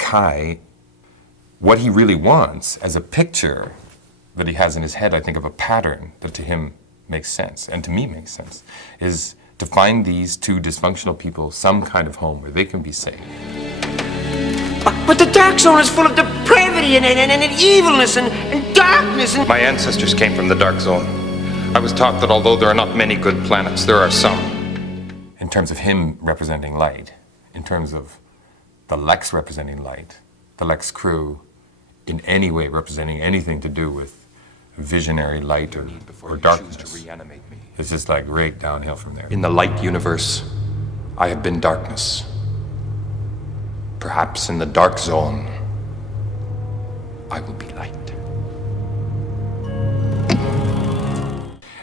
Kai, what he really wants as a picture that he has in his head, I think, of a pattern that to him makes sense, and to me makes sense, is to find these two dysfunctional people some kind of home where they can be safe. But the Dark Zone is full of depravity and evilness and darkness and... My ancestors came from the Dark Zone. I was taught that although there are not many good planets, there are some. In terms of him representing light, in terms of the Lexx representing light, the Lexx crew in any way representing anything to do with visionary light or darkness, it's just like right downhill from there. In the light universe, I have been darkness. Perhaps in the Dark Zone, I will be light.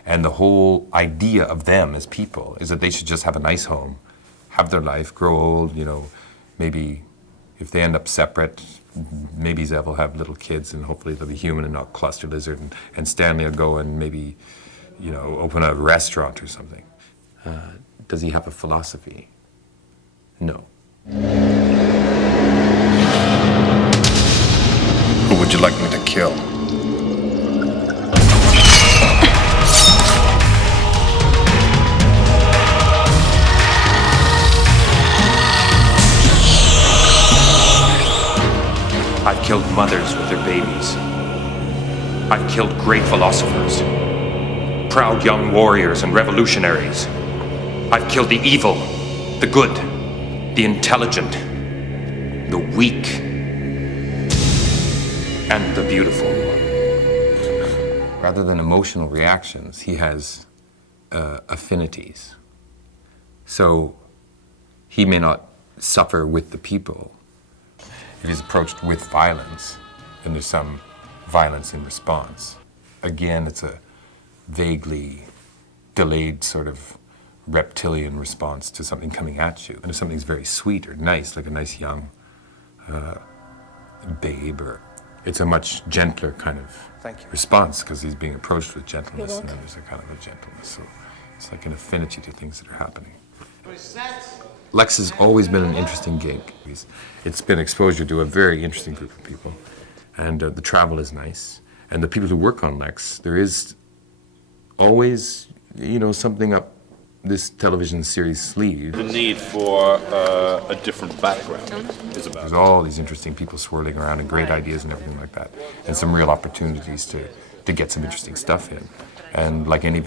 And the whole idea of them as people is that they should just have a nice home, have their life, grow old, you know, maybe if they end up separate, maybe Zev will have little kids and hopefully they'll be human and not cluster lizard, and Stanley will go and maybe, you know, open a restaurant or something. Does he have a philosophy? No. Who would you like me to kill? I've killed mothers with their babies. I've killed great philosophers, proud young warriors and revolutionaries. I've killed the evil, the good, the intelligent, the weak, and the beautiful. Rather than emotional reactions, he has affinities. So he may not suffer with the people. If he's approached with violence, then there's some violence in response. Again, it's a vaguely delayed sort of reptilian response to something coming at you. And if something's very sweet or nice, like a nice young babe, or it's a much gentler kind of response because he's being approached with gentleness, and then there's a kind of a gentleness. So it's like an affinity to things that are happening. Lexx has always been an interesting gig. It's been exposure to a very interesting group of people, and the travel is nice. And the people who work on Lexx, there is always, you know, something up this television series sleeve. The need for a different background is about. There's all these interesting people swirling around and great ideas and everything like that, and some real opportunities to get some interesting stuff in. And like any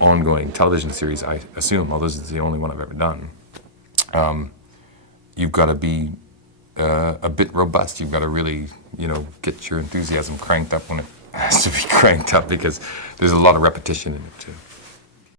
ongoing television series, I assume, although this is the only one I've ever done, you've got to be a bit robust. You've got to really, you know, get your enthusiasm cranked up when it has to be cranked up, because there's a lot of repetition in it too.